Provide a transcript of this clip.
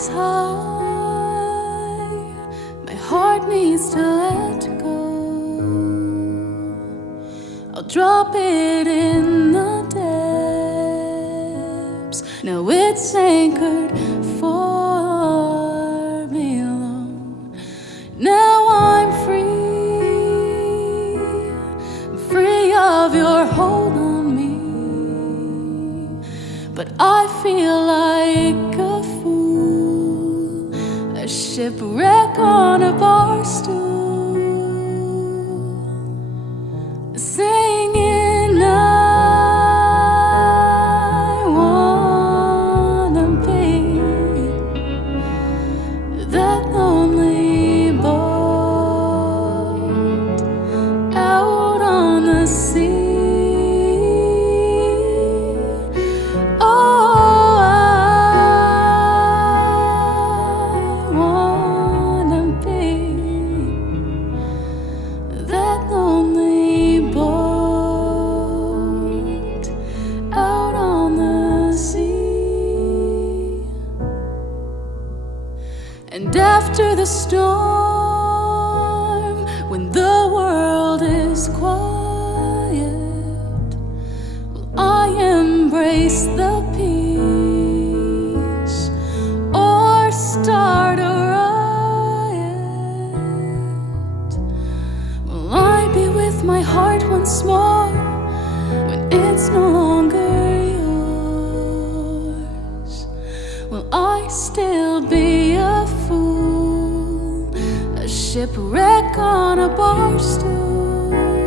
is high, my heart needs to let go. I'll drop it in the depths. Now it's anchored for me alone. Now I'm free of your hold on me. But I feel like a fool, a shipwreck on a bar stool, singing I wanna be that lonely boat out on the sea. And after the storm, when the world is quiet, will I embrace the peace or start a riot? Will I be with my heart once more when it's no longer yours? Will I still be a fool, a shipwreck on a bar stool?